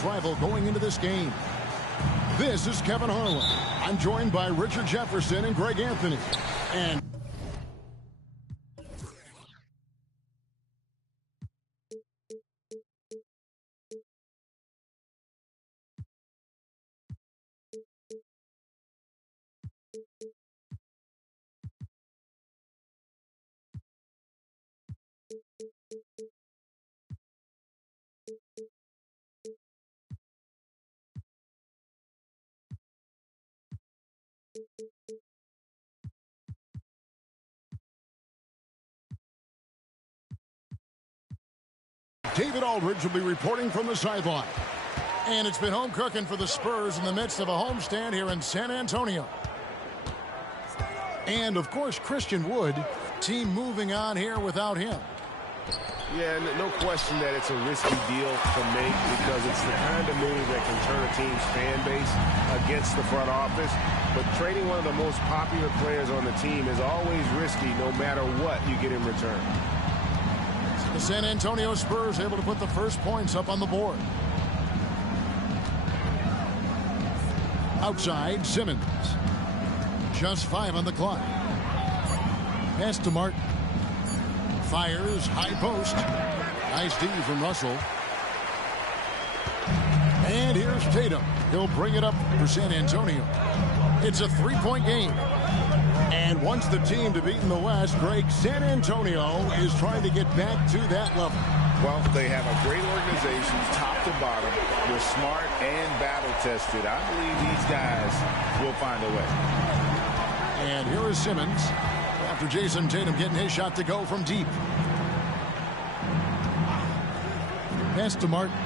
conference rival going into this game. This is Kevin Harlan. I'm joined by Richard Jefferson and Greg Anthony. And David Aldridge will be reporting from the sideline. And it's been home cooking for the Spurs in the midst of a homestand here in San Antonio. And, of course, Christian Wood, team moving on here without him. Yeah, no question that it's a risky deal to make because it's the kind of move that can turn a team's fan base against the front office. But trading one of the most popular players on the team is always risky no matter what you get in return. The San Antonio Spurs able to put the first points up on the board. Outside, Simmons. Just 5 on the clock. Pass to Martin. Fires, high post. Nice D from Russell. And here's Tatum. He'll bring it up for San Antonio. It's a 3-point game. And once the team to beat in the West, Greg, San Antonio is trying to get back to that level. Well, they have a great organization, top to bottom. They're smart and battle-tested. I believe these guys will find a way. And here is Simmons after Jason Tatum getting his shot to go from deep. Pass to Martin.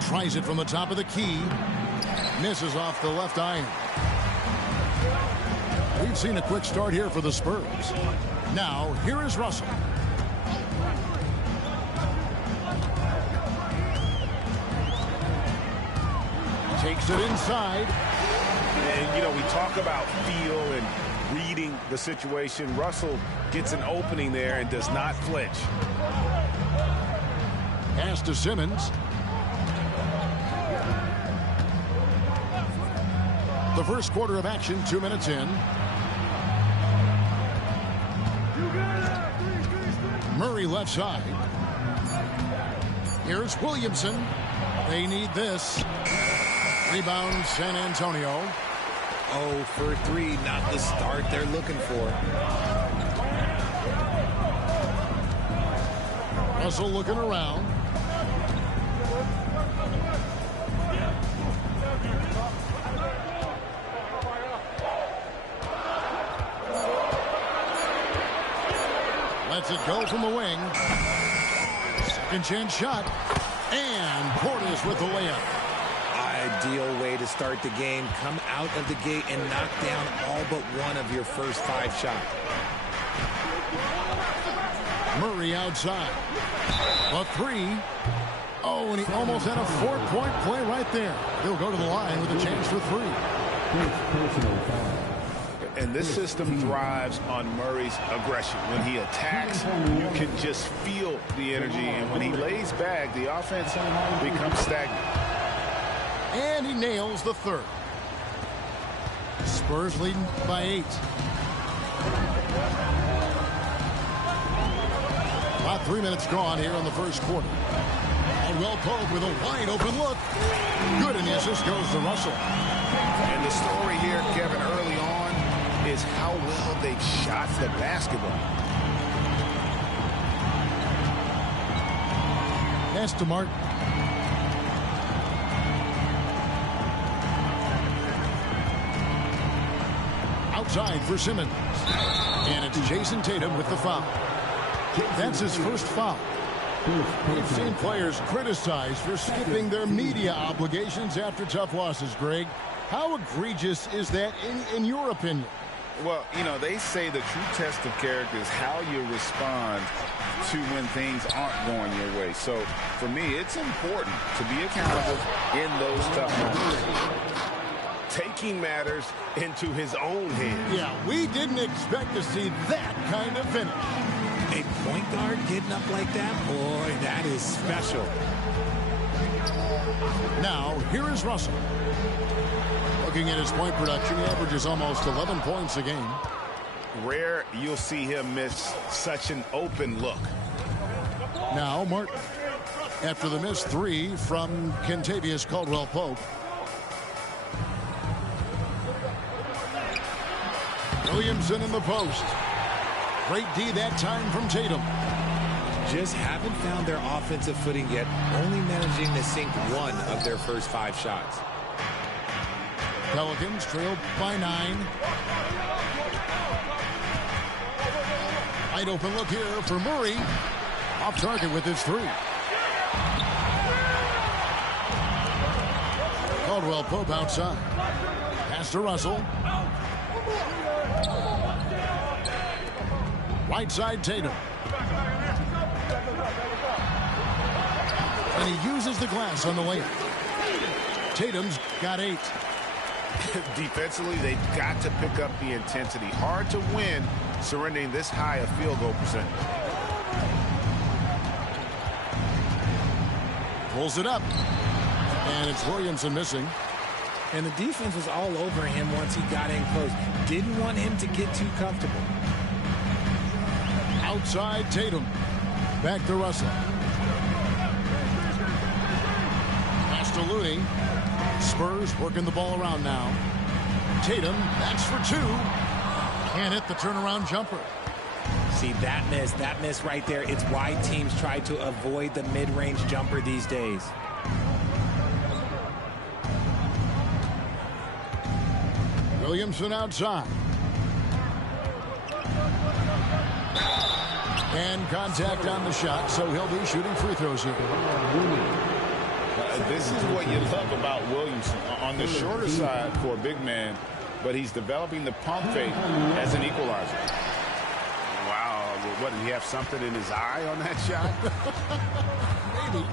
Tries it from the top of the key. Misses off the left iron. We've seen a quick start here for the Spurs. Now, here is Russell. Takes it inside. And, you know, we talk about feel and reading the situation. Russell gets an opening there and does not flinch. Pass to Simmons. The first quarter of action, 2 minutes in. Murray left side. Here's Williamson. They need this. Rebound, San Antonio. 0 for 3, not the start they're looking for. Russell looking around. Lets it go from the wing. Second chance shot. And Portis with the layup. Ideal way to start the game. Come out of the gate and knock down all but one of your first 5 shots. Murray outside. A 3. Oh, and he almost had a 4-point play right there. He'll go to the line with a chance for 3. And this system thrives on Murray's aggression. When he attacks, you can just feel the energy. And when he lays back, the offense becomes stagnant. And he nails the third. Spurs leading by 8. About 3 minutes gone here in the first quarter. Well, Pope with a wide open look. Good, and the assist goes to Russell. And the story here, Kevin, early on is how well they've shot the basketball. Pass to Martin. Outside for Simmons. And it's Jason Tatum with the foul. That's his first foul. We've seen players criticized for skipping their media obligations after tough losses, Greg. How egregious is that in your opinion? Well, you know, they say the true test of character is how you respond to when things aren't going your way. So, for me, it's important to be accountable in those tough moments. Taking matters into his own hands. Yeah, we didn't expect to see that kind of finish. A point guard getting up like that, boy, that is special. Now, here is Russell. Looking at his point production, he averages almost 11 points a game. Rare you'll see him miss such an open look. Now, Martin. After the missed three from Kentavious Caldwell-Pope. Williamson in the post. Great D that time from Tatum. Just haven't found their offensive footing yet, only managing to sink one of their first 5 shots. Pelicans trail by 9. Wide open look here for Murray. Off target with his 3. Caldwell-Pope outside. Pass to Russell. Right side Tatum. And he uses the glass on the layup. Tatum's got 8. Defensively, they've got to pick up the intensity. Hard to win surrendering this high a field goal percentage. Pulls it up. And it's Williamson missing. And the defense was all over him once he got in close. Didn't want him to get too comfortable. Outside Tatum. Back to Russell. Pass to Looney. Spurs working the ball around now. Tatum, that's for 2. Can't hit the turnaround jumper. See, that miss right there. It's why teams try to avoid the mid-range jumper these days. Williamson outside. And contact on the shot, so he'll be shooting free throws here. This is what you love about Williamson. On the shorter side for a big man, but he's developing the pump fake as an equalizer. Wow. What, did he have something in his eye on that shot? Maybe.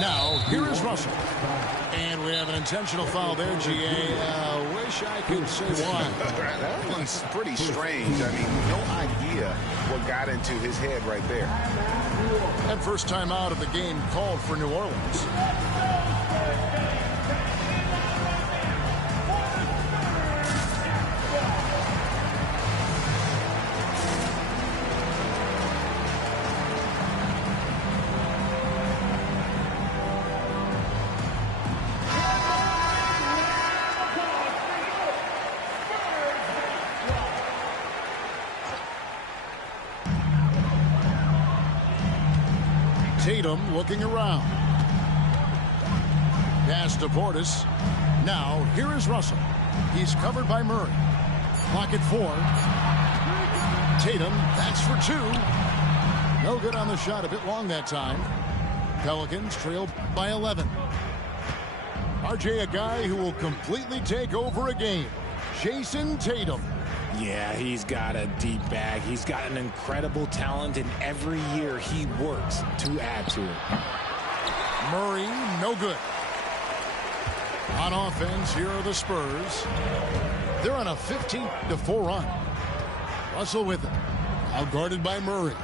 Now, here is Russell. And we have an intentional foul there, GA. Wish I could say why. That one's pretty strange. I mean, no idea what got into his head right there. And first time out of the game called for New Orleans. Tatum looking around. Pass to Portis. Now, here is Russell. He's covered by Murray. Clock at 4. Tatum, that's for 2. No good on the shot, a bit long that time. Pelicans trail by 11. RJ, a guy who will completely take over a game. Jason Tatum. Yeah, he's got a deep bag. He's got an incredible talent, and every year he works to add to it. Murray, no good. On offense, here are the Spurs. They're on a 15-4 run. Russell with it. Outguarded by Murray.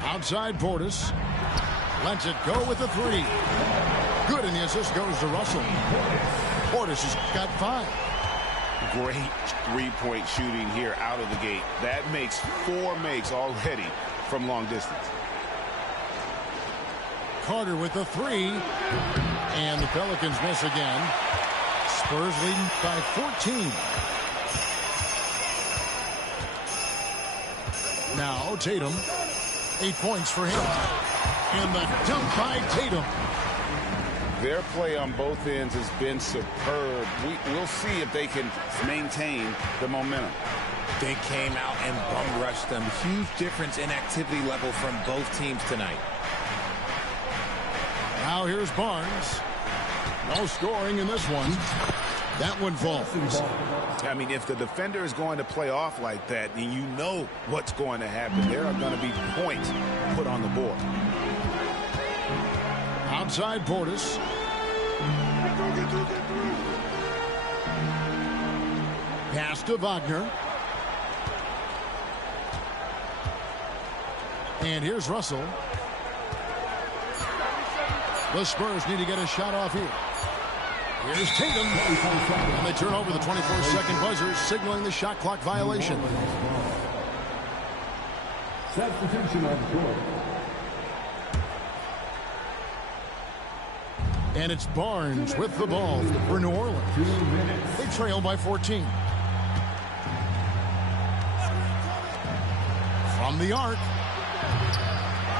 Outside Portis. Lets it go with a 3. Good, and the assist goes to Russell. Portis has got 5. Great three-point shooting here out of the gate. That makes 4 makes already from long distance. Carter with the 3. And the Pelicans miss again. Spurs leading by 14. Now Tatum. 8 points for him. And the dunk by Tatum. Their play on both ends has been superb. We'll see if they can maintain the momentum. They came out and bum rushed them. Huge difference in activity level from both teams tonight. Now here's Barnes. No scoring in this one. That one falls. I mean, if the defender is going to play off like that, then you know what's going to happen. There are going to be points put on the board. Outside Portis. Pass to Wagner. And here's Russell. The Spurs need to get a shot off here. Here's Tatum. And they turn over the 24-second buzzer, signaling the shot clock violation. Substitution on the court. And it's Barnes with the ball for New Orleans. They trail by 14. From the arc.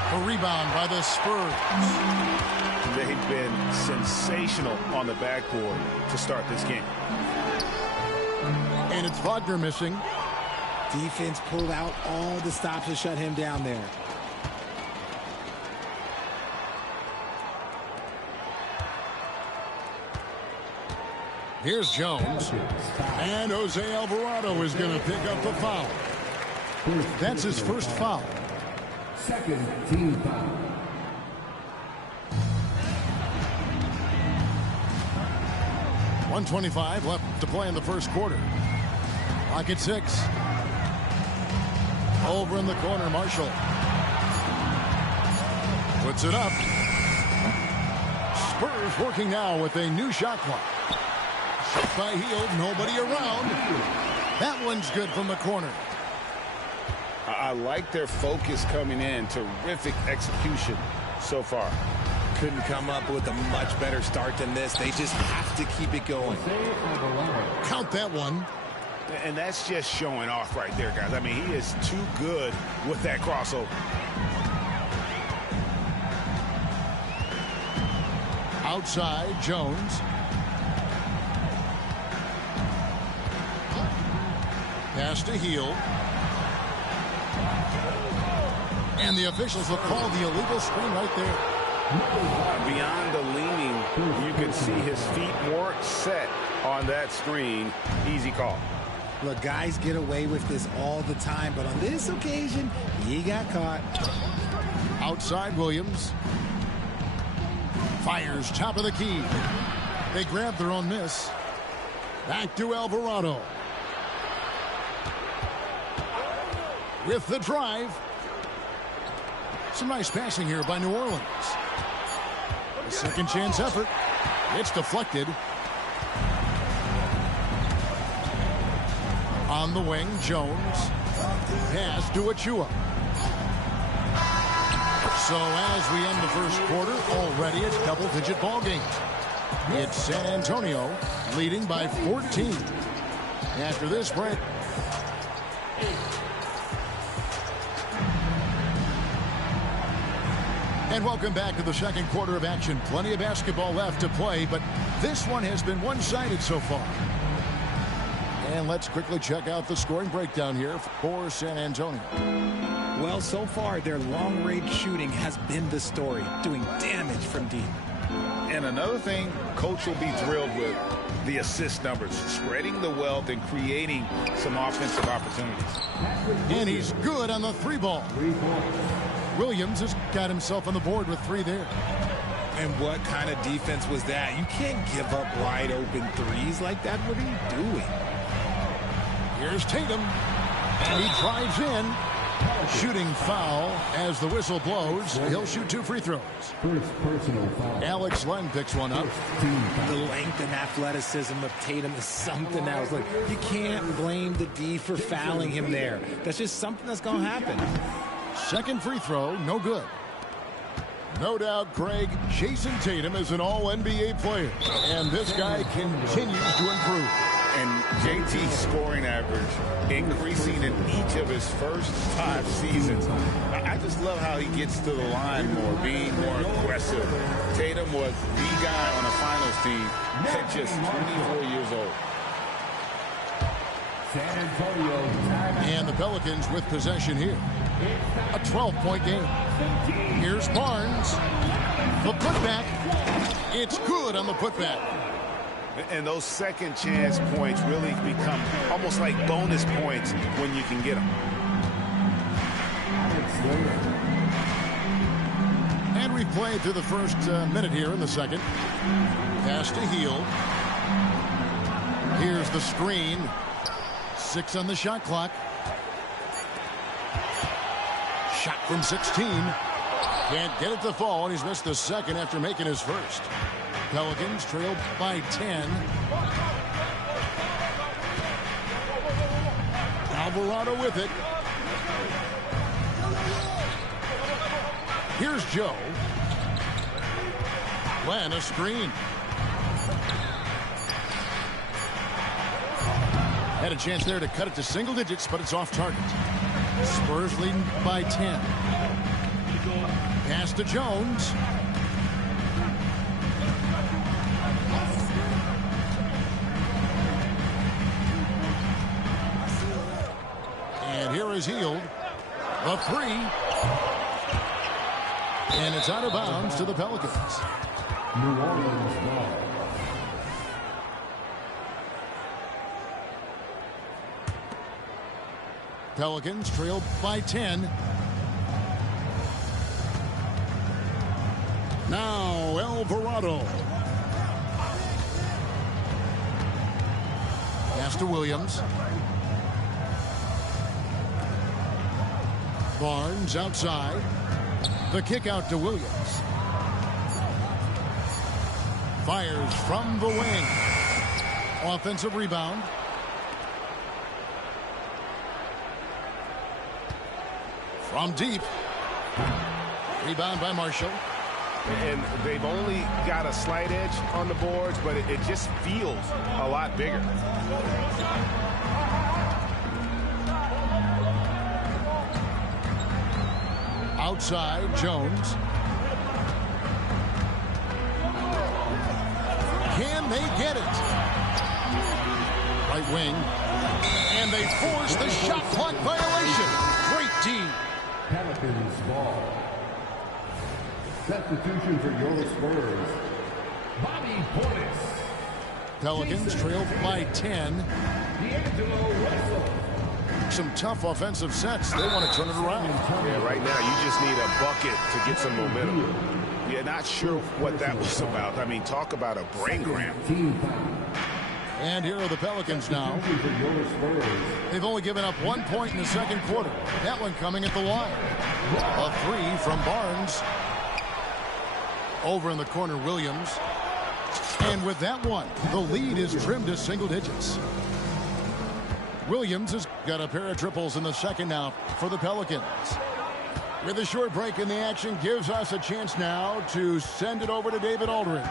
A rebound by the Spurs. They've been sensational on the backboard to start this game. And it's Wagner missing. Defense pulled out all the stops to shut him down there. Here's Jones. And Jose Alvarado is going to pick up the foul. That's his first foul. Second team foul. .125 left to play in the first quarter. Clock at 6. Over in the corner, Marshall. Puts it up. Spurs working now with a new shot clock. Shot by Hield, nobody around. That one's good from the corner. I like their focus coming in. Terrific execution so far. Couldn't come up with a much better start than this. They just have to keep it going. Count that one. And that's just showing off right there, guys. I mean, he is too good with that crossover. Outside, Jones. Pass to Hield. And the officials will call the illegal screen right there. Beyond the leaning, you can see his feet weren't set on that screen. Easy call. Look, guys get away with this all the time, but on this occasion, he got caught. Outside, Williams. Fires top of the key. They grab their own miss. Back to Alvarado. With the drive. Some nice passing here by New Orleans. A second chance effort. It's deflected. On the wing, Jones. Pass to Achua. So as we end the first quarter, already it's double-digit ball game. It's San Antonio leading by 14. After this break. And welcome back to the second quarter of action. Plenty of basketball left to play, but this one has been one-sided so far. And let's quickly check out the scoring breakdown here for San Antonio. Well, so far, their long-range shooting has been the story, doing damage from deep. And another thing Coach will be thrilled with, the assist numbers, spreading the wealth and creating some offensive opportunities. And he's good on the three ball. Williams has got himself on the board with 3 there. And what kind of defense was that? You can't give up wide open threes like that. What are you doing? Here's Tatum. And he drives in. Shooting foul as the whistle blows. He'll shoot 2 free throws. First personal foul. Alex Len picks one up. The length and athleticism of Tatum is something else. Like, you can't blame the D for fouling him there. That's just something that's going to happen. Second free throw, no good. No doubt, Craig, Jason Tatum is an all-NBA player. And this guy continues to improve. And JT's scoring average increasing in each of his first 5 seasons. I just love how he gets to the line more, being more aggressive. Tatum was the guy on a finals team at just 24 years old. San Antonio. And the Pelicans with possession here. A 12-point game. Here's Barnes. The putback. It's good on the putback. And those second chance points really become almost like bonus points when you can get them. And we've played through the first minute here in the second. Pass to Hield. Here's the screen. 6 on the shot clock. Shot from 16. Can't get it to fall, and he's missed the second after making his first. Pelicans trail by 10. Alvarado with it. Here's Joe. Glenn, a screen. Had a chance there to cut it to single digits, but it's off target. Spurs leading by 10. Pass to Jones. And here is Hield. A three. And it's out of bounds to the Pelicans. New Orleans ball. Pelicans trail by 10. Now Alvarado. Pass to Williams. Barnes outside. The kick out to Williams. Fires from the wing. Offensive rebound. From deep. Rebound by Marshall. And they've only got a slight edge on the boards, but it just feels a lot bigger. Outside, Jones. Can they get it? Right wing. And they force the shot clock violation. Great D. Pelicans ball. Substitution for your Spurs. Bobby Portis. Pelicans trail by 10. D'Angelo Russell. Some tough offensive sets. They want to turn it around. Yeah, right now you just need a bucket to get some momentum. Yeah, not sure what that was about. I mean, talk about a brain cramp. And here are the Pelicans now. They've only given up 1 point in the second quarter. That one coming at the line. A three from Barnes. Over in the corner, Williams. And with that one, the lead is trimmed to single digits. Williams has got a pair of triples in the second now for the Pelicans. With a short break in the action, gives us a chance now to send it over to David Aldridge.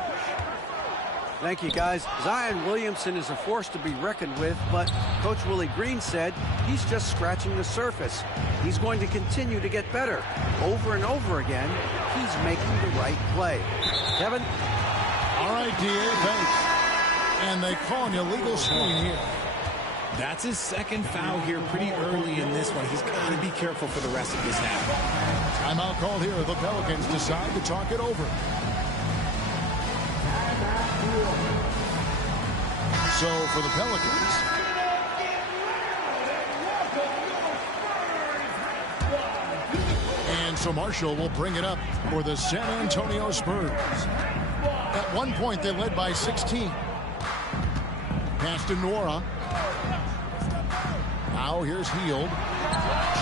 Thank you, guys. Zion Williamson is a force to be reckoned with, but Coach Willie Green said he's just scratching the surface. He's going to continue to get better. Over and over again, he's making the right play. Kevin? All right, D.A., thanks. And they call an illegal screen here. That's his second foul here pretty early in this one. He's got to be careful for the rest of this half. Timeout called here. The Pelicans decide to talk it over. So for the Pelicans, and so Marshall will bring it up for the San Antonio Spurs. At one point, they led by 16. Pass to Nora. Now here's Hield,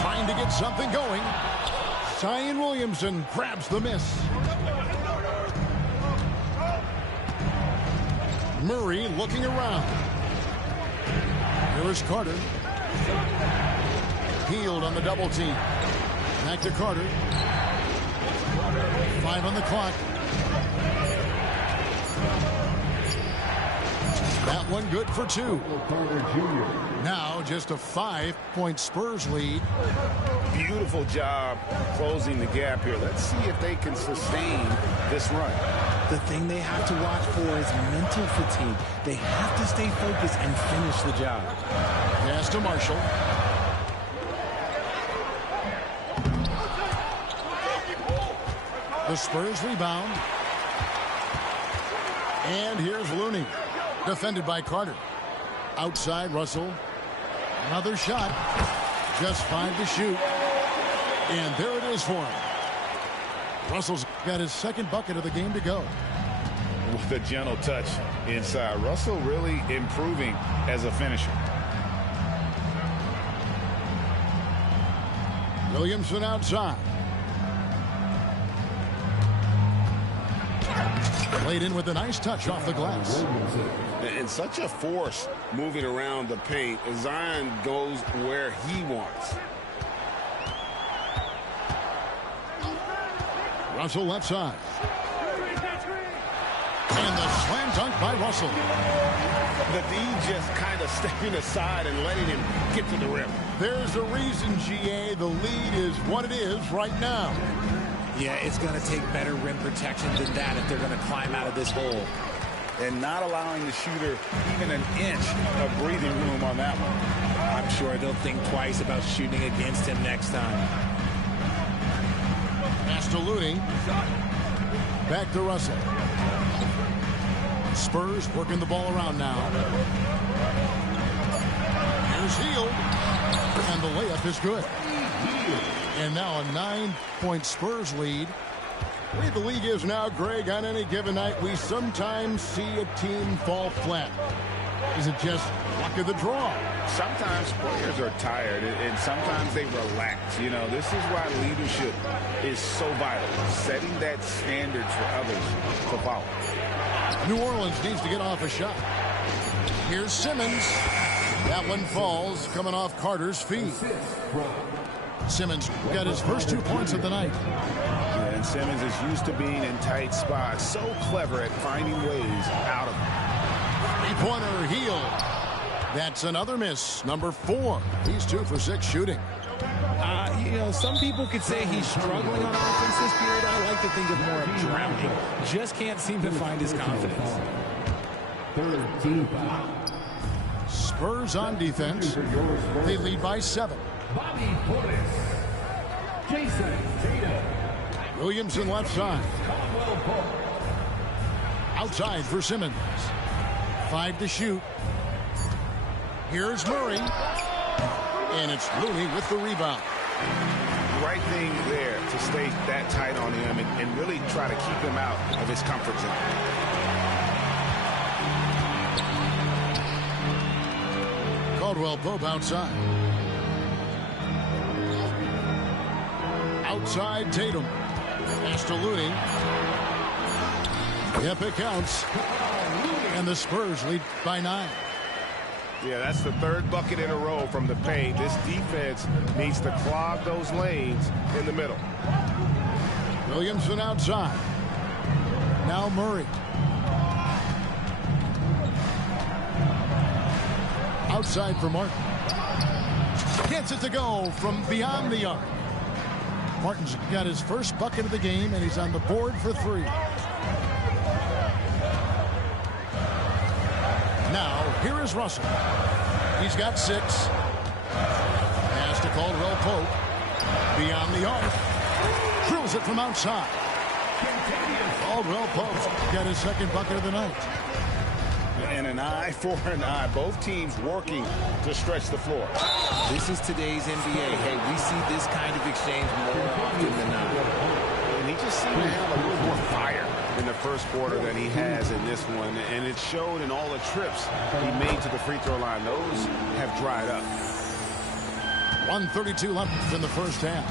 trying to get something going. Zion Williamson grabs the miss. Murray looking around. Here is Carter. Hield on the double team. Back to Carter. 5 on the clock. That one good for 2. Now just a 5-point Spurs lead. Beautiful job closing the gap here. Let's see if they can sustain this run. The thing they have to watch for is mental fatigue. They have to stay focused and finish the job. Pass to Marshall. The Spurs rebound. And here's Looney. Defended by Carter. Outside, Russell. Another shot. Just 5 to shoot. And there it is for him. Russell's got his second bucket of the game to go. With a gentle touch inside. Russell really improving as a finisher. Williamson outside. Played in with a nice touch off the glass. And such a force moving around the paint as Zion goes where he wants. Russell left side. And the slam dunk by Russell. The D just kind of stepping aside and letting him get to the rim. There's a reason, GA, the lead is what it is right now. Yeah, it's going to take better rim protection than that if they're going to climb out of this hole. And not allowing the shooter even an inch of breathing room on that one. I'm sure they'll think twice about shooting against him next time. Pass to Looney. Back to Russell. Spurs working the ball around now. Here's Hield. And the layup is good. And now a 9-point Spurs lead. The way the league is now, Greg, on any given night, we sometimes see a team fall flat. Is it just luck of the draw? Sometimes players are tired, and sometimes they relax. You know, this is why leadership is so vital, setting that standard for others to follow. New Orleans needs to get off a shot. Here's Simmons. That one falls, coming off Carter's feet. Simmons got his first 2 points of the night. Yeah, and Simmons is used to being in tight spots. So clever at finding ways out of it. Three-pointer Hield. That's another miss. Number 4. He's 2 for 6 shooting. You know, some people could say he's struggling on offense this period. I like to think of more of drowning. Just can't seem to find his confidence. Spurs on defense. They lead by 7. Williamson left side. Outside for Simmons. 5 to shoot. Here's Murray. And it's Looney with the rebound. Right thing there to stay that tight on him and really try to keep him out of his comfort zone. Caldwell Pope outside. Outside Tatum. Pass to Looney. Yep, it counts. And the Spurs lead by 9. Yeah, that's the 3rd bucket in a row from the paint. This defense needs to clog those lanes in the middle. Williamson outside. Now Murray. Outside for Martin. Gets it to go from beyond the arc. Martin's got his first bucket of the game, and he's on the board for 3. Now, here is Russell. He's got 6. Pass to Caldwell Pope. Beyond the arc. Drills it from outside. Caldwell Pope's got his 2nd bucket of the night. And an eye for an eye. Both teams working to stretch the floor. This is today's NBA. Hey, we see this kind of exchange more often than not. And he just seemed to have a little more fire in the first quarter than he has in this one. And it showed in all the trips he made to the free throw line. Those have dried up. 1:32 left in the first half.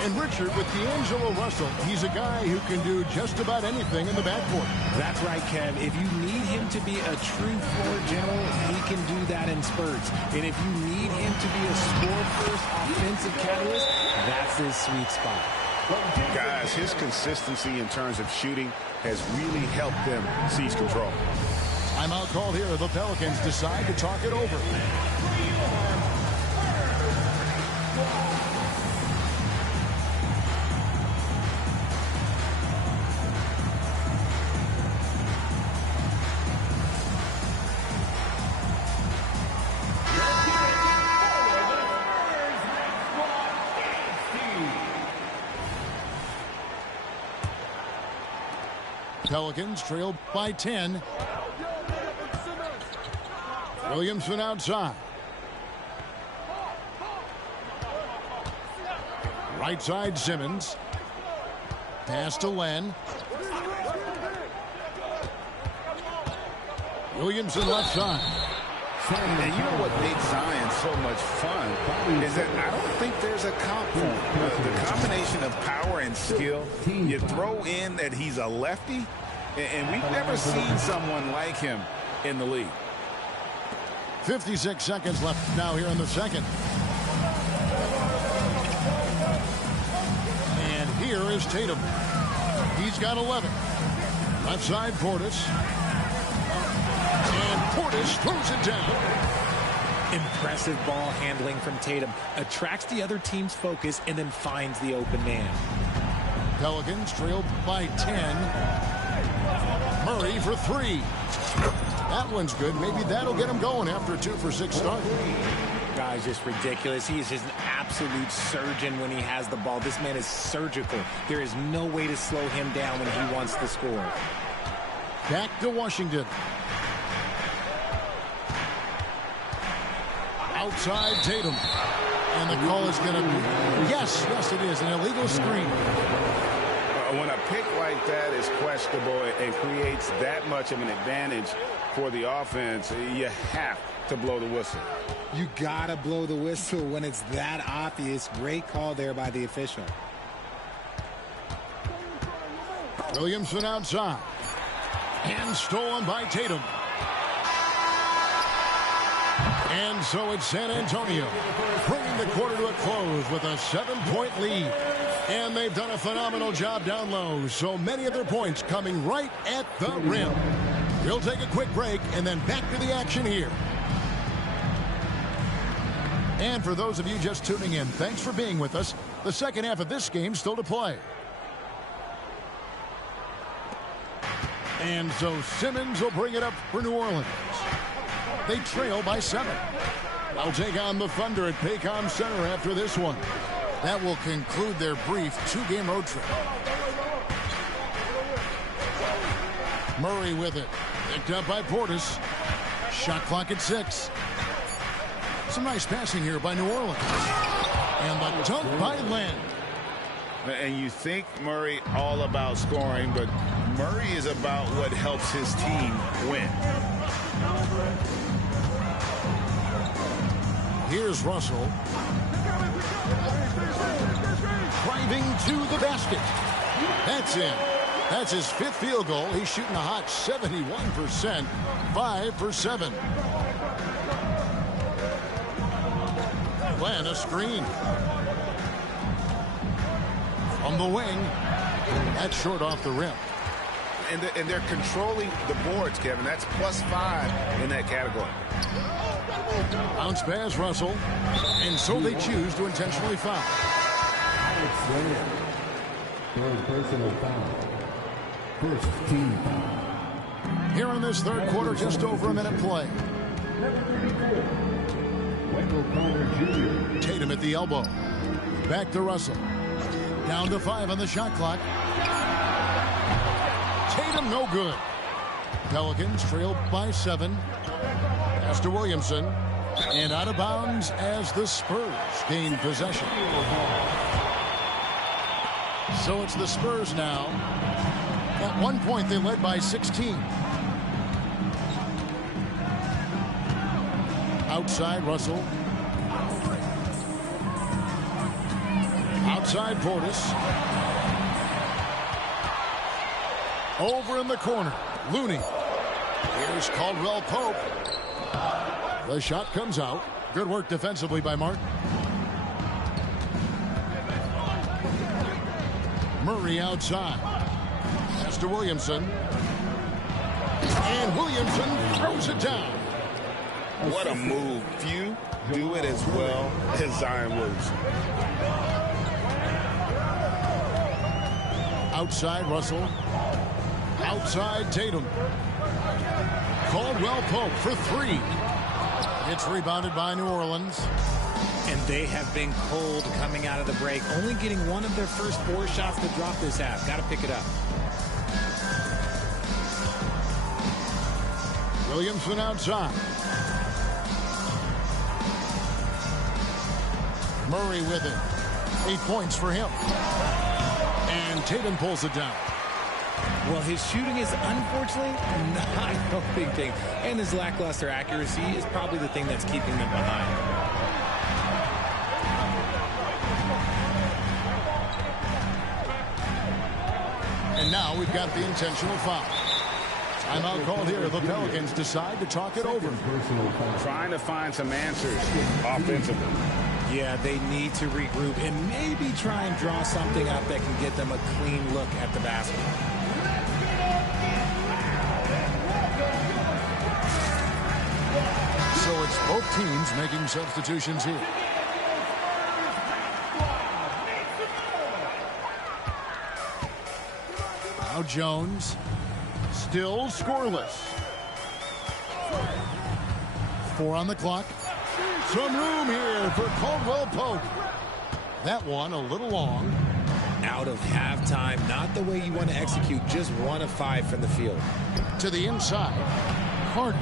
And Richard, with D'Angelo Russell, he's a guy who can do just about anything in the backcourt. That's right, Kev. If you need him to be a true floor general, he can do that in spurts. And if you need him to be a score-first offensive catalyst, that's his sweet spot. Guys, his consistency in terms of shooting has really helped them seize control. Timeout called here. The Pelicans decide to talk it over. Pelicans trail by 10. Williamson outside. Right side Simmons. Pass to Len. Williamson left side. And you know what made Zion so much fun is that I don't think there's a comp for him. The combination of power and skill, you throw in that he's a lefty, and we've never seen someone like him in the league. 56 seconds left now here in the second. And here is Tatum. He's got 11. Left side, Portis. And Portis throws it down. Impressive ball handling from Tatum. Attracts the other team's focus and then finds the open man. Pelicans trailed by 10. Murray for 3. That one's good. Maybe that'll get him going after a 2-for-6 start. Guy's just ridiculous. He is just an absolute surgeon when he has the ball. This man is surgical. There is no way to slow him down when he wants to score. Back to Washington. Outside Tatum. And the call is going to be, yes, it is, an illegal screen. When a pick like that is questionable and creates that much of an advantage for the offense, you have to blow the whistle. You gotta blow the whistle when it's that obvious. Great call there by the official. Williamson outside. And stolen by Tatum. And so it's San Antonio bringing the quarter to a close with a 7-point lead. And they've done a phenomenal job down low. So many of their points coming right at the rim. We'll take a quick break and then back to the action here. And for those of you just tuning in, thanks for being with us. The second half of this game still to play. And so Simmons will bring it up for New Orleans. They trail by 7. They'll take on the Thunder at Paycom Center after this one. That will conclude their brief 2-game road trip. Murray with it. Picked up by Portis. Shot clock at 6. Some nice passing here by New Orleans. And the dunk by Len. And you think Murray all about scoring, but Murray is about what helps his team win. Here's Russell. Driving to the basket. That's in. That's his 5th field goal. He's shooting a hot 71%. 5 for 7. Glenn, a screen. From the wing. That's short off the rim. And they're controlling the boards, Kevin. That's +5 in that category. Bounce pass, Russell. And so they choose to intentionally foul. Third personal foul. First team foul. Here in this third quarter, just over a minute play. Wendell Carter Jr. Tatum at the elbow. Back to Russell. Down to 5 on the shot clock. Tatum no good. Pelicans trailed by 7. Pass to Williamson. And out of bounds as the Spurs gain possession. So it's the Spurs now. At one point they led by 16. Outside Russell. Outside Portis. Over in the corner. Looney. Here's Caldwell Pope. The shot comes out. Good work defensively by Martin. Murray outside. Pass to Williamson. And Williamson throws it down. What a move. Few do it as well as Zion Williamson. Outside Russell. Outside Tatum. Caldwell Pope for 3. It's rebounded by New Orleans. And they have been cold coming out of the break. Only getting one of their first 4 shots to drop this half. Got to pick it up. Williamson outside. Murray with it. 8 points for him. And Tatum pulls it down. Well, his shooting is unfortunately not a big thing. And his lackluster accuracy is probably the thing that's keeping them behind. And now we've got the intentional foul. Timeout called here. The Pelicans decide to talk it over. Trying to find some answers offensively. Yeah, they need to regroup and maybe try and draw something up that can get them a clean look at the basket. So it's both teams making substitutions here. Now Jones, still scoreless. 4 on the clock. Some room here for Caldwell Pope. That one a little long. Out of halftime, not the way you want to execute, just 1 of 5 from the field. To the inside. Carter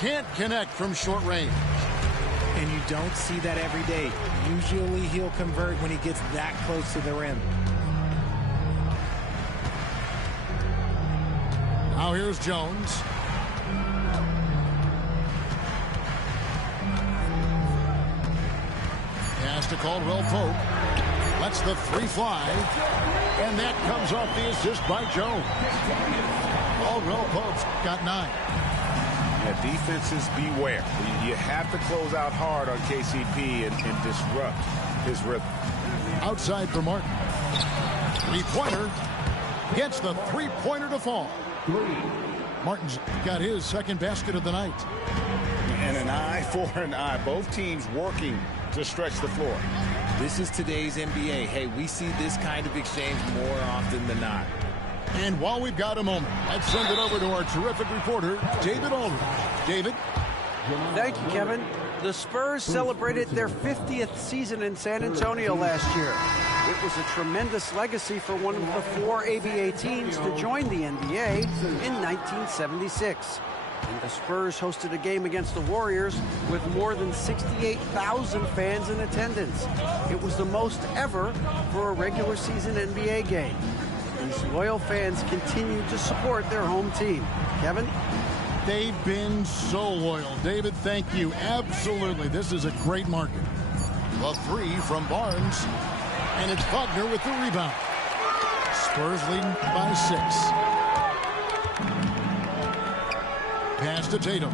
can't connect from short range. And you don't see that every day. Usually he'll convert when he gets that close to the rim. Now here's Jones. Pass to Caldwell Pope. Lets the 3 fly. And that comes off the assist by Jones. Caldwell Pope's got 9. Yeah, defenses beware. You have to close out hard on KCP and disrupt his rhythm. Outside for Martin. 3-pointer. Gets the 3-pointer to fall. Martin's got his second basket of the night. And an eye for an eye. Both teams working to stretch the floor. This is today's NBA. Hey, we see this kind of exchange more often than not. And while we've got a moment, let's send it over to our terrific reporter, David Aldridge. David? Thank you, Kevin. The Spurs celebrated their 50th season in San Antonio last year. It was a tremendous legacy for one of the 4 ABA teams to join the NBA in 1976. And the Spurs hosted a game against the Warriors with more than 68,000 fans in attendance. It was the most ever for a regular season NBA game. These loyal fans continue to support their home team. Kevin? They've been so loyal. David, thank you. Absolutely. This is a great market. The 3 from Barnes. And it's Wagner with the rebound. Spurs leading by 6. Pass to Tatum.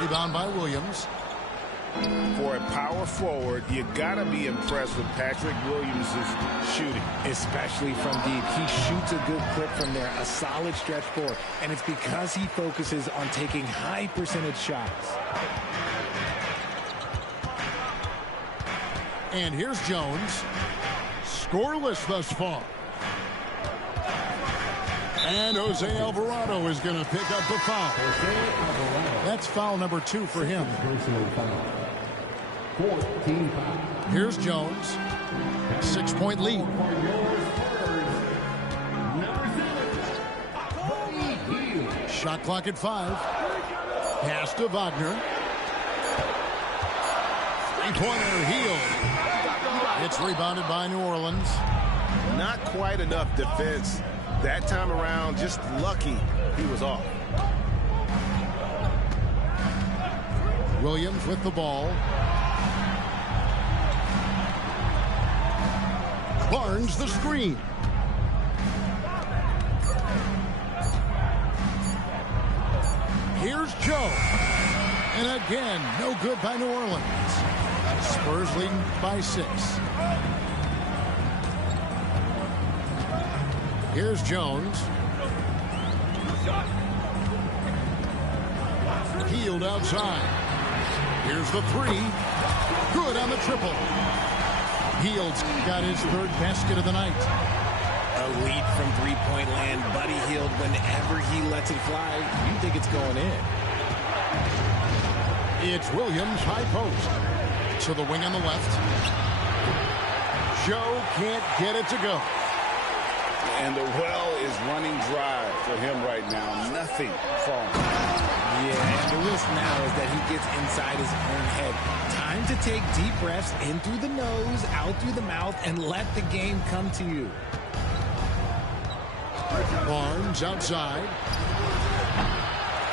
Rebound by Williams. For a power forward, you got to be impressed with Patrick Williams' shooting. Especially from deep. He shoots a good clip from there, a solid stretch forward. And it's because he focuses on taking high percentage shots. And here's Jones. Scoreless thus far. And Jose Alvarado is going to pick up the foul. That's foul number 2 for him. Here's Jones. 6-point lead. Shot clock at 5. Pass to Wagner. 3-pointer Hield. It's rebounded by New Orleans. Not quite enough defense that time around. Just lucky he was off. Williams with the ball. Barnes the screen. Here's Joe. And again, no good by New Orleans. Spurs leading by 6. Here's Jones. Hield outside. Here's the 3. Good on the triple. Hield's got his 3rd basket of the night. Elite from 3-point land. Buddy Hield, whenever he lets it fly, you think it's going in. It's Williams, high post. To the wing on the left. Joe can't get it to go. And the well is running dry for him right now. Nothing falling. Yeah, and the risk now is that he gets inside his own head. Time to take deep breaths in through the nose, out through the mouth, and let the game come to you. Barnes outside.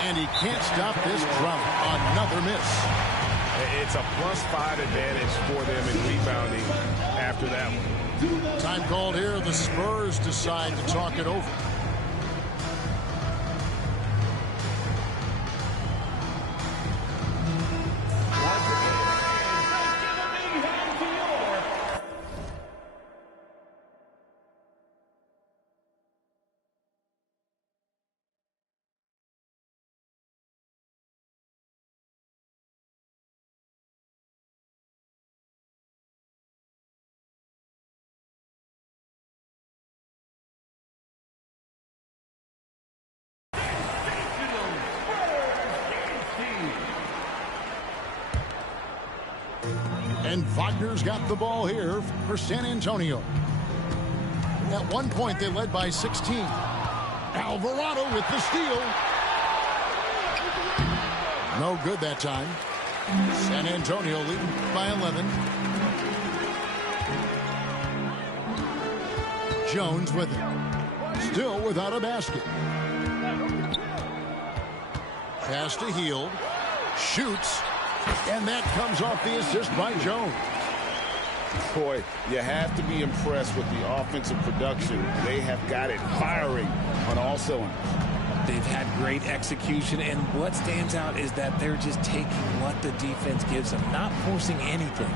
And he can't stop this drought. Another miss. It's a +5 advantage for them in rebounding after that one. Time called here. The Spurs decide to talk it over. And Wagner's got the ball here for San Antonio. At one point, they led by 16. Alvarado with the steal. No good that time. San Antonio leading by 11. Jones with it. Still without a basket. Pass to Hield. Shoots. And that comes off the assist by Jones. Boy, you have to be impressed with the offensive production. They have got it firing on all cylinders. They've had great execution, and what stands out is that they're just taking what the defense gives them, not forcing anything.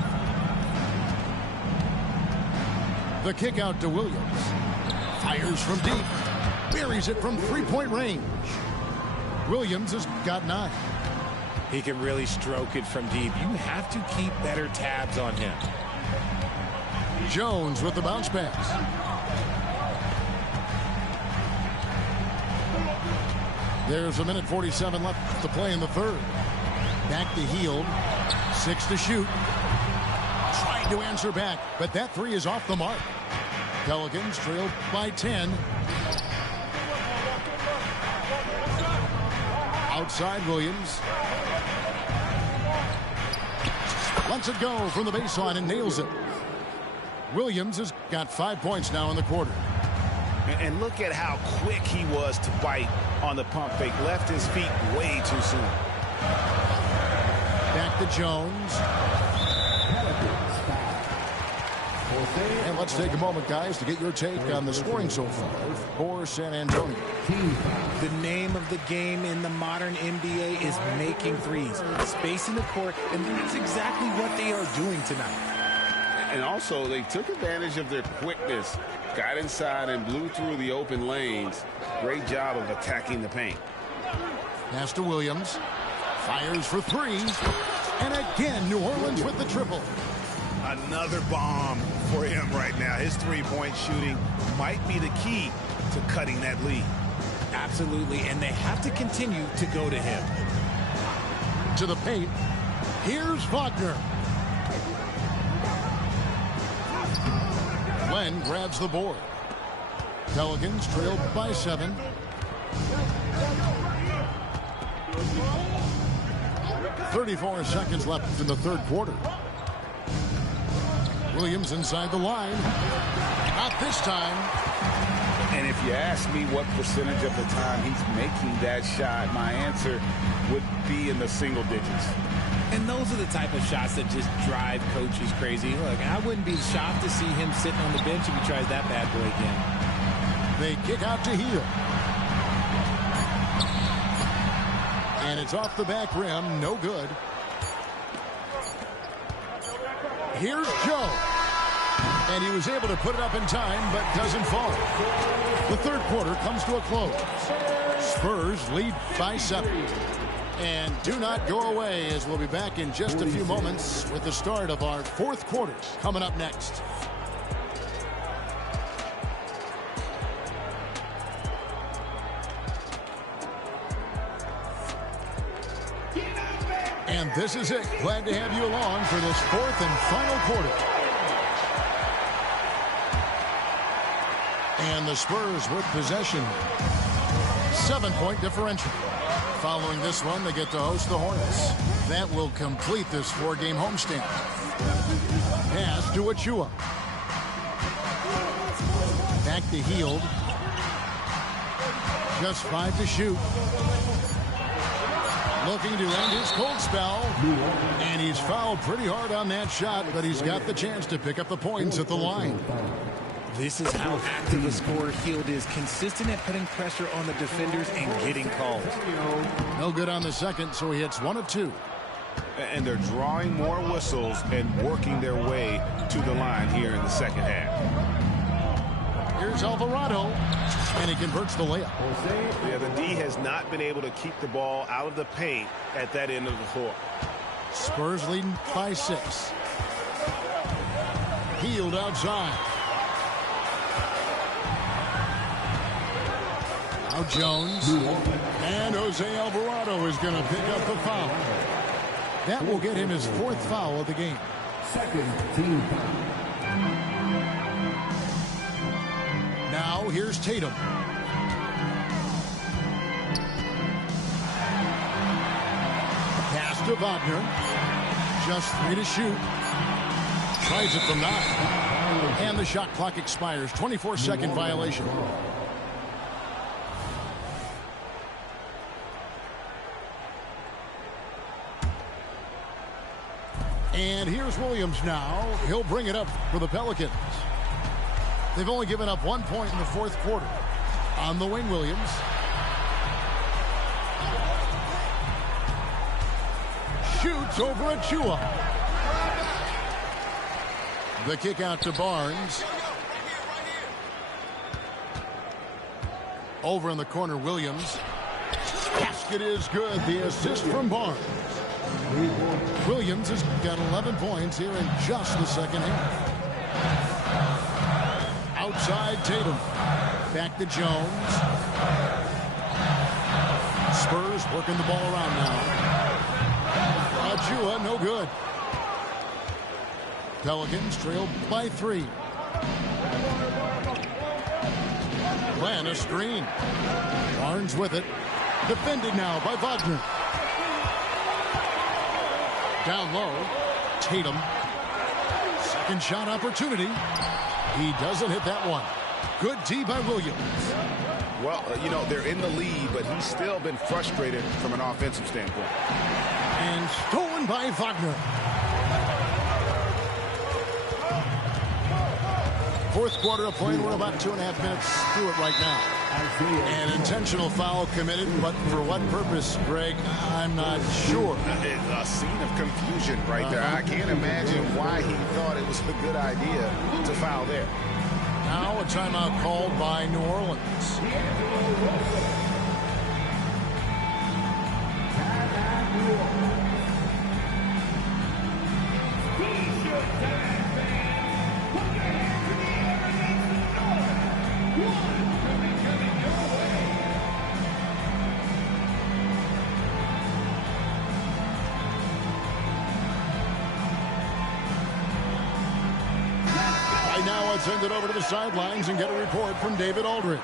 The kick out to Williams. Fires from deep. Buries it from three-point range. Williams has got 9. He can really stroke it from deep. You have to keep better tabs on him. Jones with the bounce pass. There's a minute 47 left to play in the third. Back to Hield. 6 to shoot. Trying to answer back, but that 3 is off the mark. Pelicans trailed by 10. Outside Williams. Lets it go from the baseline and nails it. Williams has got 5 points now in the quarter. And look at how quick he was to bite on the pump fake. Left his feet way too soon. Back to Jones. And let's take a moment, guys, to get your take on the scoring so far for San Antonio. The name of the game in the modern NBA is making threes, spacing the court, and that's exactly what they are doing tonight. And also, they took advantage of their quickness, got inside and blew through the open lanes. Great job of attacking the paint. Pass to Williams. Fires for 3. And again, New Orleans with the triple. Another bomb for him right now. His three-point shooting might be the key to cutting that lead. Absolutely, and they have to continue to go to him. To the paint. Here's Wagner. Glenn grabs the board. Pelicans trailed by 7. .34 seconds left in the third quarter. Williams inside the line. Not this time. And if you ask me what percentage of the time he's making that shot, my answer would be in the single digits. And those are the type of shots that just drive coaches crazy. Look, I wouldn't be shocked to see him sitting on the bench if he tries that bad boy again. They kick out to Hield. And it's off the back rim. No good. Here's Joe. And he was able to put it up in time, but doesn't fall. The third quarter comes to a close. Spurs lead by 7. And do not go away, as we'll be back in just a few moments with the start of our fourth quarter coming up next. And this is it. Glad to have you along for this fourth and final quarter. And the Spurs with possession. 7-point differential. Following this one, they get to host the Hornets. That will complete this 4-game homestand. Pass to Achua. Back to Hield. Just 5 to shoot. Look looking to end his cold spell. And he's fouled pretty hard on that shot, but he's got the chance to pick up the points at the line. This is how active a scorer Hield is, consistent at putting pressure on the defenders and getting calls. No good on the second, so he hits 1 of 2. And they're drawing more whistles and working their way to the line here in the second half. Here's Alvarado, and he converts the layup. Yeah, the D has not been able to keep the ball out of the paint at that end of the floor. Spurs leading by 6. Hield outside. Now Jones. And Jose Alvarado is going to pick up the foul. That will get him his 4th foul of the game. Second team foul. Now here's Tatum. Pass to Wagner. Just 3 to shoot. Tries it from 9. And the shot clock expires. 24-second violation. And here's Williams now. He'll bring it up for the Pelicans. They've only given up 1 point in the 4th quarter. On the wing, Williams. Shoots over Achua. The kick out to Barnes. Over in the corner, Williams. Basket is good. The assist from Barnes. Williams has got 11 points here in just the second half. Outside Tatum. Back to Jones. Spurs working the ball around now. Achua, no good. Pelicans trailed by 3. Ran a screen. Barnes with it. Defended now by Wagner. Down low. Tatum. Second shot opportunity. He doesn't hit that one. Good D by Williams. Well, you know, they're in the lead, but he's still been frustrated from an offensive standpoint. And stolen by Wagner. 4th quarter of play. We're about 2.5 minutes through it right now. An intentional foul committed, but for what purpose, Greg, I'm not sure. A scene of confusion right there. I can't imagine why he thought it was a good idea to foul there. Now a timeout called by New Orleans. Now let's send it over to the sidelines and get a report from David Aldridge.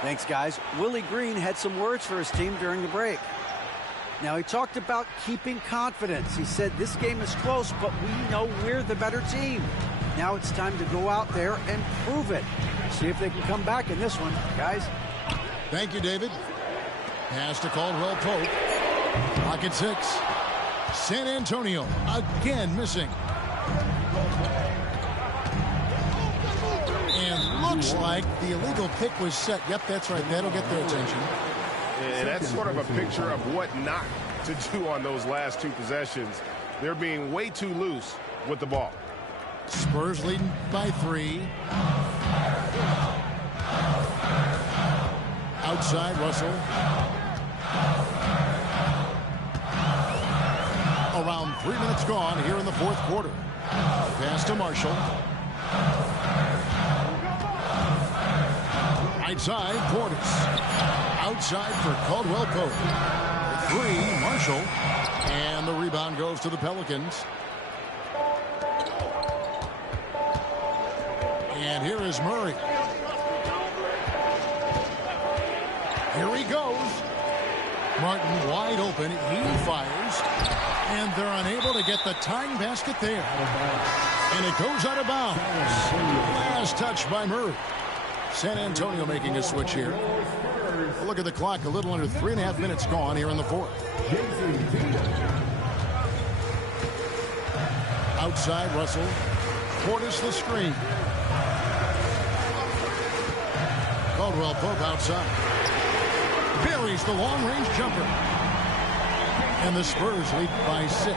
Thanks, guys. Willie Green had some words for his team during the break. Now, he talked about keeping confidence. He said this game is close, but we know we're the better team. Now it's time to go out there and prove it. See if they can come back in this one, guys. Thank you, David. Pass to Caldwell Pope. Pocket 6. San Antonio again missing. And looks like the illegal pick was set. Yep, that's right. That'll get their attention. And that's sort of a picture of what not to do on those last 2 possessions. They're being way too loose with the ball. Spurs leading by 3. Outside, Russell. Around 3 minutes gone here in the 4th quarter. Pass to Marshall. Outside, Portis. Outside for Caldwell Pope. 3, Marshall. And the rebound goes to the Pelicans. And here is Murray. Here he goes. Martin wide open. He fires. And they're unable to get the tying basket there. And it goes out of bounds. Last touch by Murray. San Antonio making a switch here. Look at the clock. A little under 3.5 minutes gone here in the fourth. Outside, Russell. Portis the screen. Caldwell Pope outside. Buries the long-range jumper. And the Spurs lead by 6.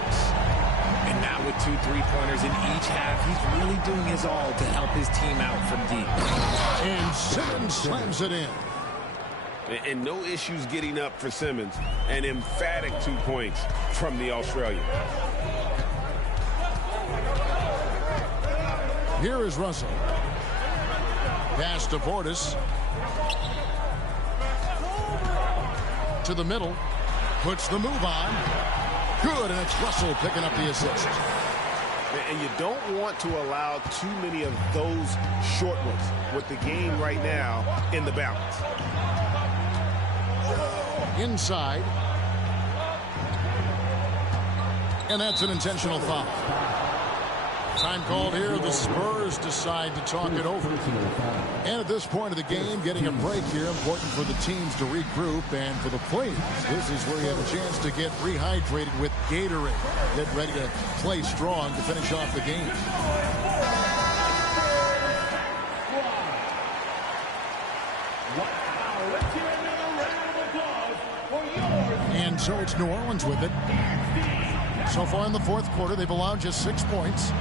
And now with 2 3-pointers in each half, he's really doing his all to help his team out from deep. And Simmons slams it in. And no issues getting up for Simmons. An emphatic 2 points from the Australian. Here is Russell. Pass to Portis. To the middle. Puts the move on. Good, and it's Russell picking up the assist. And you don't want to allow too many of those short ones with the game right now in the balance. Inside. And that's an intentional foul. Time called here. The Spurs decide to talk it over. And at this point of the game, getting a break here, important for the teams to regroup. And for the players, this is where you have a chance to get rehydrated with Gatorade. Get ready to play strong to finish off the game. And so it's New Orleans with it. So far in the fourth quarter, they've allowed just 6 points.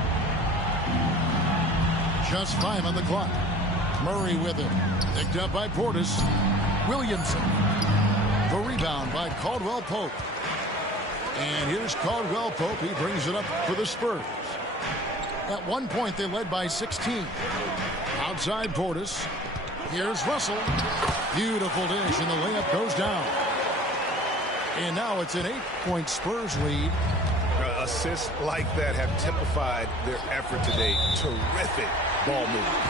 Just 5 on the clock. Murray with it. Picked up by Portis. Williamson. The rebound by Caldwell Pope. And here's Caldwell Pope. He brings it up for the Spurs. At one point, they led by 16. Outside Portis. Here's Russell. Beautiful dish, and the layup goes down. And now it's an 8-point Spurs lead. Assists like that have typified their effort today. Terrific ball movement.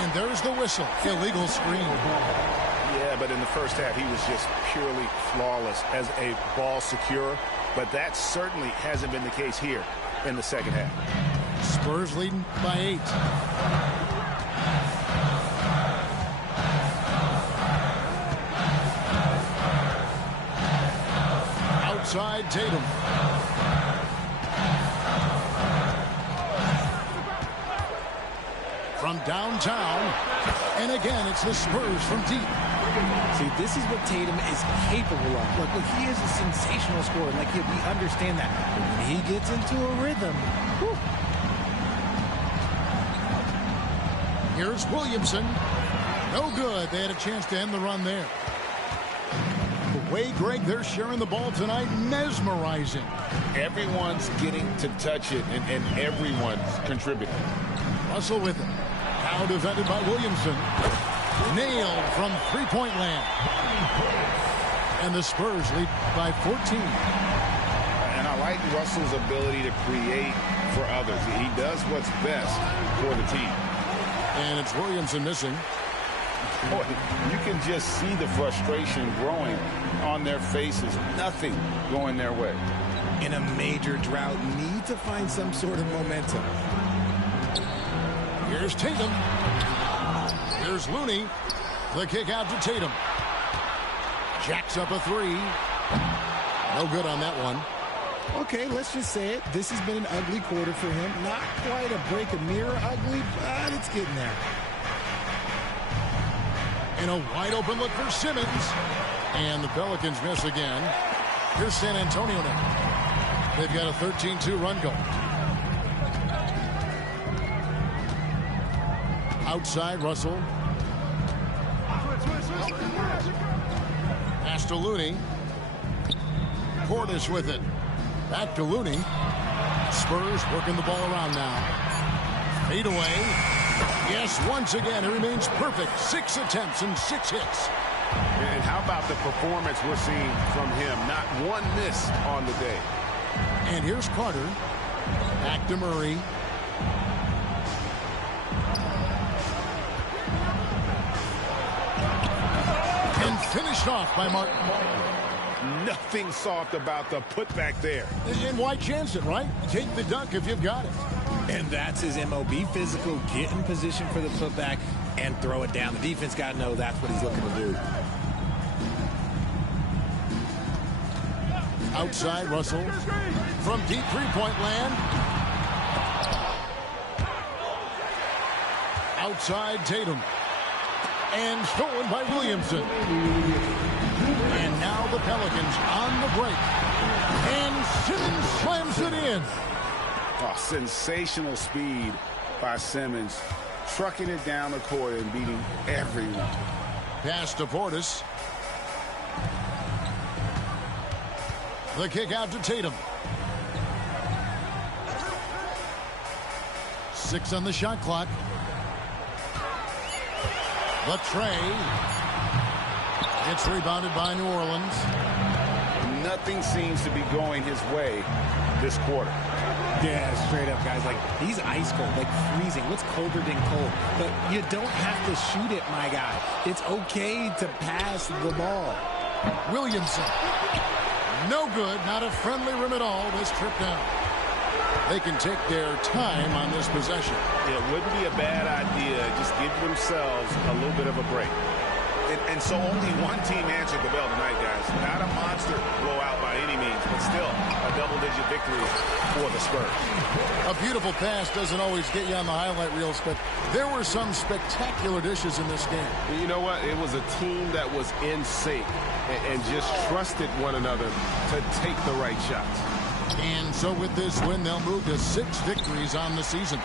And there's the whistle. Illegal screen. Yeah, but in the first half, he was just purely flawless as a ball securer. But that certainly hasn't been the case here in the second half. Spurs leading by 8. Outside Tatum. From downtown, and again, it's the Spurs from deep. See, this is what Tatum is capable of. Look, he is a sensational scorer. Like, we understand that. But when he gets into a rhythm, whew. Here's Williamson. No good. They had a chance to end the run there. The way, Greg, they're sharing the ball tonight, mesmerizing. Everyone's getting to touch it, and everyone's contributing. Russell with it. Now defended by Williamson. Nailed from three-point land. And the Spurs lead by 14. And I like Russell's ability to create for others. He does what's best for the team. And it's Williamson missing. Boy, you can just see the frustration growing on their faces. Nothing going their way. In a major drought, need to find some sort of momentum. Here's Tatum. Here's Looney. The kick out to Tatum. Jacks up a 3. No good on that one. Okay, let's just say it. This has been an ugly quarter for him. Not quite a break a mirror ugly, but it's getting there. And a wide open look for Simmons. And the Pelicans miss again. Here's San Antonio now. They've got a 13-2 run going. Outside, Russell. Pass to Looney. Portis with it. Back to Looney. Spurs working the ball around now. Fade away. Yes, once again, it remains perfect. 6 attempts and 6 hits. And how about the performance we're seeing from him? Not one miss on the day. And here's Carter. Back to Murray. And finished off by Martin. Nothing soft about the putback there. And why chance it, right? Take the dunk if you've got it. And that's his MO. Be physical, get in position for the putback, and throw it down. The defense got to know that's what he's looking to do. Outside Russell. From deep three-point land. Outside Tatum. And stolen by Williamson. And now the Pelicans on the break. And Simmons slams it in. Oh, sensational speed by Simmons. Trucking it down the court and beating everyone. Pass to Portis. The kick out to Tatum. 6 on the shot clock. The tray. It's rebounded by New Orleans. Nothing seems to be going his way this quarter. Yeah, straight up, guys. Like, he's ice cold, like freezing. What's colder than cold? But you don't have to shoot it, my guy. It's okay to pass the ball. Williamson. No good. Not a friendly rim at all. This trip down. They can take their time on this possession. It wouldn't be a bad idea. Just give themselves a little bit of a break. And so only one team answered the bell tonight, guys. Not a monster blowout by any means, but still a double-digit victory for the Spurs. A beautiful pass doesn't always get you on the highlight reels, but there were some spectacular dishes in this game. You know what? It was a team that was in sync and just trusted one another to take the right shots. And so with this win, they'll move to 6 victories on the season.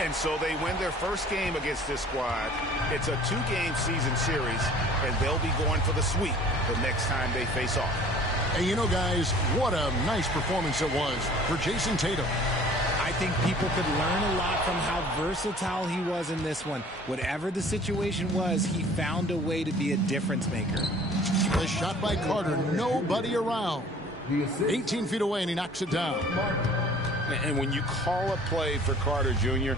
And so they win their first game against this squad. It's a 2-game season series, and they'll be going for the sweep the next time they face off. And you know, guys, what a nice performance it was for Jason Tatum. I think people could learn a lot from how versatile he was in this one. Whatever the situation was, he found a way to be a difference maker. The shot by Carter, nobody around. 18 feet away, and he knocks it down. And when you call a play for Carter Jr., you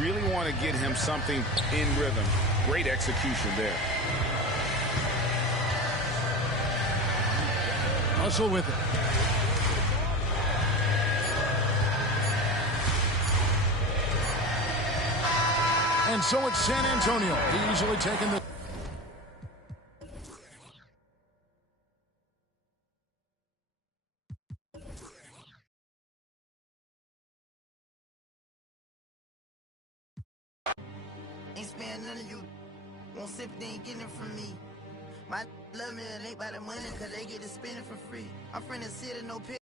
really want to get him something in rhythm. Great execution there. Russell with it. And so it's San Antonio easily taking the... Ain't sparing none of you. Won't sip, they ain't getting it from me. My love me, it ain't by the money, cause they get to spend it for free. I'm from the city, no pill.